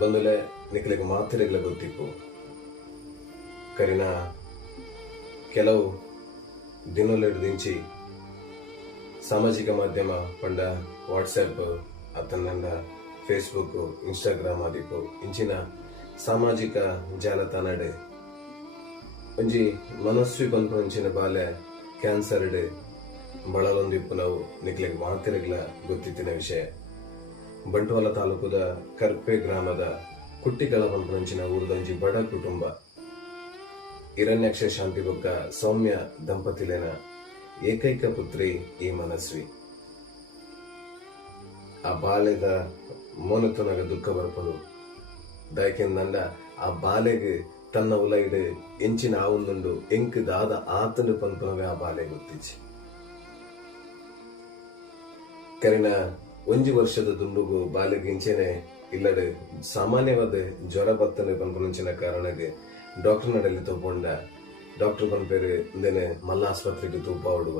ಬಂದಲೆ ನಿಖಲಿಗೆ ಮಾತ್ರೆಗಳ ಗೊತ್ತಿಪ್ಪು ಕರಿನ, ಕೆಲವು ದಿನಲೆಡ್ದಿಂಚಿ ಸಾಮಾಜಿಕ ಮಾಧ್ಯಮ ಪಂಡ ವಾಟ್ಸಪ್ ಅತ್ತನ್ನ ಫೇಸ್ಬುಕ್, ಇನ್ಸ್ಟಾಗ್ರಾಮ್ ಆದಿಪ್ಪು ಇಂಚಿನ ಸಾಮಾಜಿಕ ಜಾಲತಾಣಡೆ. ಒಂಜಿ ಮನಸ್ವಿ ಪನ್ಪುಂಚಿನ ಬಾಲೆ ಕ್ಯಾನ್ಸರ್ಡ್ ಬಳಲೊಂದಿಪ್ಪು ನಾವು ನಿಕ್ಲೆಗ್ ಮಾತ್ರೆಗಳ ಗೊತ್ತಿತ್ತಿನ ವಿಷಯ. ಬಂಟ್ವಾಳ ತಾಲೂಕುದ ಕರ್ಪೆ ಗ್ರಾಮದ ಕುಟ್ಟಿಗಳ ಪಂಪುಂಚಿನ ಊರುದಂಜಿ ಬಡ ಕುಟುಂಬ. ಹಿರಣ್ಯಾಕ್ಷ ಶಾಂತಿ ಬೊಕ್ಕ ಸೌಮ್ಯ ದಂಪತಿಲೇನ ಏಕೈಕ ಪುತ್ರಿ ಈ ಮನಸ್ವಿ. ಆ ಬಾಲ್ಯದ ಮೋನತನಗ ದುಃಖ ಬರ್ಪಡು. ದಯಕೆಂದಂಡ ಆ ಬಾಲೆಗೆ ತನ್ನ ಉಲೈಡ್ ಎಂಚಿನ ಆವೊಂದುಂಡು ಎಂಕ್ ದಾದ ಆತನು ಪಂಪನವೇ ಆ ಬಾಲೆ ಗೊತ್ತಿಚ್ಚಿ ಕರಿನ ಒಂಜಿ ವರ್ಷದ ದುಂಡುಗು ಬಾಲೆಗೆ ಇಂಚೆನೆ ಇಲ್ಲಡೆ ಸಾಮಾನ್ಯವಾದ ಜ್ವರ ಬತ್ತನೆ ಪಂಪನಂಚಿನ ಕಾರಣಗೆ ಡಾಕ್ಟರ್ ನಡಲಿ ತೋಪೊಂಡ ಡಾಕ್ಟರ್ ಪಂಪೇರು ಇಂದೇನೆ ಮಲ್ಲ ಆಸ್ಪತ್ರೆಗೆ ತೂಪ ಹೊಡು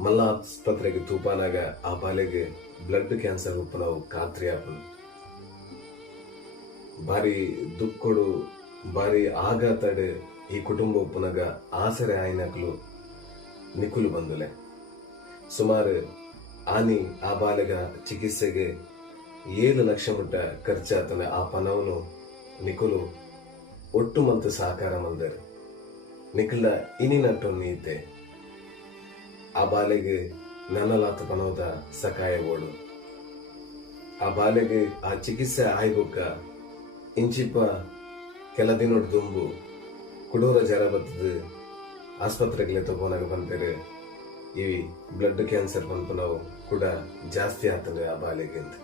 ಮಲ್ಲ ಆಸ್ಪತ್ರೆಗೆ ತೂಪಾನಾಗ ಆ ಬಾಲೆಗೆ ಬ್ಲಡ್ ಕ್ಯಾನ್ಸರ್ ಉಪ್ಪನವು ಖಾತ್ರಿ ಆಪನು ಬಾರಿ ದುಃಖಡು ಬಾರಿ ಆಘಾತಡೆ ಈ ಕುಟುಂಬ ಉಪ್ಪನಾಗ ಆಸರೆ ಆಯ್ನಕ್ಲು ನಿಖುಲು ಬಂದುಲೆ. ಸುಮಾರು ಆನಿ ಆ ಬಾಲಕ ಚಿಕಿತ್ಸೆಗೆ ಏಳು ಲಕ್ಷ ಮುಟ್ಟ ಖರ್ಚಾತನ ಆ ಪನವನು ನಿಖುಲು ಒಟ್ಟು ಮಂತು ಸಹಕಾರ ಮಲ್ದರು ನಿಖಿಲ ಇನಿನಟ್ಟು ನೀತೆ ಆ ಬಾಲೆಗೆ ನನ್ನಲಾತ ಪನವದ ಸಕಾಯ ಓಡು. ಆ ಬಾಲೆಗೆ ಆ ಚಿಕಿತ್ಸೆ ಆಯ್ಬುಕ್ಕ ಇಂಚಿಪ್ಪ ಕೆಲ ದಿನೊಡ್ ದುಂಬು ಕುಡೂರ ಜರ ಬತ್ತದ ಆಸ್ಪತ್ರೆಗೆ ತಗೋನಾಗ ಬಂದರೆ ಈ ಬ್ಲಡ್ ಕ್ಯಾನ್ಸರ್ ಬಂದು ನಾವು ಕೂಡ ಜಾಸ್ತಿ ಆಗ್ತದೆ ಆ ಬಾಲೆಗೆ ಅಂತ.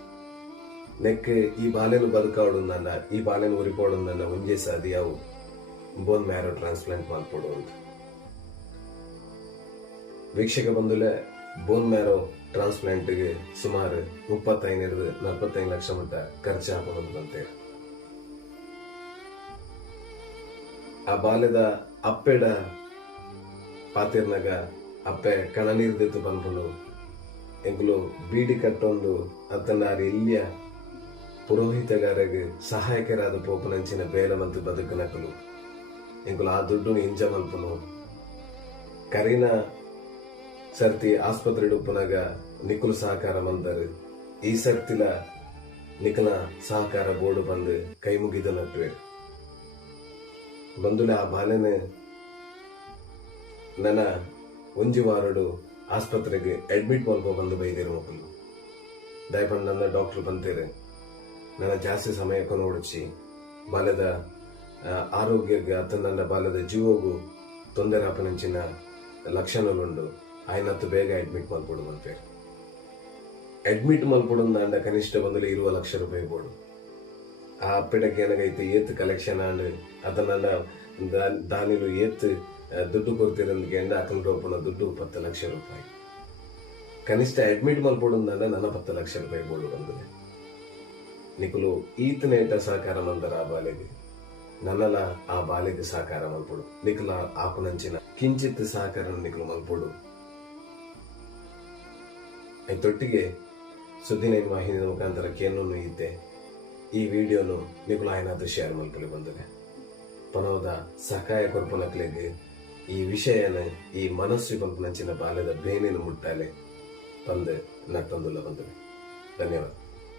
ನೆಕ್ ಈ ಬಾಲೆನು ಬದುಕಾಡು ನನ್ನ, ಈ ಬಾಲೆನ ಉರಿಪೋಡು ನನ್ನ ಒಂಜೇ ಸಾದಿ ಅವು ಬೋನ್ ಮ್ಯಾರೋ ಟ್ರಾನ್ಸ್ಪ್ಲಾಂಟ್ ಮಾಡ್ಕೊಡು ಅಂತ. ವೀಕ್ಷಕ ಬಂದುಲೆ ಬೋನ್ ಮ್ಯಾರೋ ಟ್ರಾನ್ಸ್ಪ್ಲಾಂಟ್ಗೆ ಸುಮಾರು ಮುಪ್ಪತ್ತೈದು ನಲ್ವತ್ತೈದು ಲಕ್ಷ ಮಟ್ಟ ಖರ್ಚು ಹಾಕೋದು ಅಂತ ಆ ಬಾಲ್ಯದ ಅಪ್ಪೆಡ ಪಾತಿರ್ನಾಗ ಅಪ್ಪೆ ಕಣ ನೀರ್ದಿತ್ತು ಬಂದ್ಕೊಂಡು ಎಂಕುಲು ಬೀಡಿ ಕಟ್ಟೊಂದು ಅತ್ತನಾರಿ ಇಲ್ಲಿಯ ಪುರೋಹಿತಗಾರಗೆ ಸಹಾಯಕರಾದ ಪೋಪನಂಚಿನ ಬೇಲ ಮತ್ತು ಬದುಕನಕಲು ಎಂಕುಲು ಆ ದುಡ್ಡು ಇಂಜ ಮಲ್ಪನು. ಕರಿನ ಸರ್ತಿ ಆಸ್ಪತ್ರೆ ಉಪ್ಪನಾಗ ನಿಖುಲ್ ಸಹಕಾರ ಬಂದರು, ಈ ಸರ್ತಿಲ ನಿಖಲ ಸಹಕಾರ ಬೋರ್ಡ್ ಬಂದು ಕೈ ಮುಗಿದ ಬಂದುಲೆ ಆ ಬಾಲೆನೆ ನನ್ನ ಒಂಜಿ ವಾರಡು ಆಸ್ಪತ್ರೆಗೆ ಅಡ್ಮಿಟ್ ಮಾಡ್ಕೋ ಬಂದು ಬೈದಿರು ಮಕ್ಕಳು ದಯಪಂಡ್ ನನ್ನ ಡಾಕ್ಟರ್ ಬಂತೇರೆ ನನ್ನ ಜಾಸ್ತಿ ಸಮಯಕ್ಕೆ ನೋಡಿಸಿ, ಬಾಲ್ಯದ ಆರೋಗ್ಯ ಆರೋಗ್ಯಕ್ಕೆ ಅತ್ತ ನನ್ನ ಬಾಲ್ಯದ ಜೀವಗೂ ತೊಂದರೆ ಆಪನಂಚಿನ ಲಕ್ಷಣಗಳುಂಡು ಆಯ್ನತ್ತು ಬೇಗ ಅಡ್ಮಿಟ್ ಮಲ್ಪಡು ಬಂತೆ ಅಡ್ಮಿಟ್ ಮಲ್ಪಡು ಅಂಡ ಕನಿಷ್ಠ ಬಂದಲ್ಲಿ ಇರುವ ಲಕ್ಷ ರೂಪಾಯಿ ಬೋಡು ಆ ಅಪ್ಪಿಡಕ್ಕೆ ಏನಾಗೈತೆ ಏತ್ ಕಲೆಕ್ಷನ್ ಆಂಡ್ ಅದನ್ನ ದಾನಿಲು ಏತ್ ದುಡ್ಡು ಕೊಡ್ತಿರೋ ಗೆಂಡ ಅಕೌಂಟ್ ಓಪನ್ ದುಡ್ಡು ಪತ್ತು ಲಕ್ಷ ರೂಪಾಯಿ. ಕನಿಷ್ಠ ಅಡ್ಮಿಟ್ ಮಲ್ಪಡುಂದಂಡ ನನ್ನ ಪತ್ತು ಲಕ್ಷ ರೂಪಾಯಿ ಬೋರ್ಡು ಬಂದಿದೆ ನಿಕುಲು ಈತನೇಟ ಸಹಕಾರ ಮಂದರ ಆ ಬಾಲೆಗೆ ನನ್ನಲ ಆ ಬಾಲೆಗೆ ಸಹಕಾರ ಮಲ್ಪಡು ನಿಕುಲ ಆಪುನಂಚಿನ ಕಿಂಚಿತ್ ಸಹಕಾರ ನಿಕುಲು ಮಲ್ಪಡು ಸುದ್ದಿ ನೈನ್ ವಾಹಿನಿಯ ಮುಖಾಂತರ ಕೇನೂನು ಇದ್ದೆ? ಈ ವಿಡಿಯೋನು ನಿಕುಲ ಏನಾದ್ರೂ ಶೇರ್ ಮಲ್ಪಲಿ ಬಂದಿದೆ ಪನವದ ಸಹಾಯ ಕೊರ್ಪನಕ್ಲೆಗೆ ಈ ವಿಷಯನ ಈ ಮನಸ್ಸು ನಂಚಿನ ಬಾಲ್ಯದ ಬೇನಿನ ಮುಟ್ಟಾಲೆ ತಂದೆ ನಟ್ಟೊಂದುಲ್ಲ ಬಂದಿದೆ ಧನ್ಯವಾದ.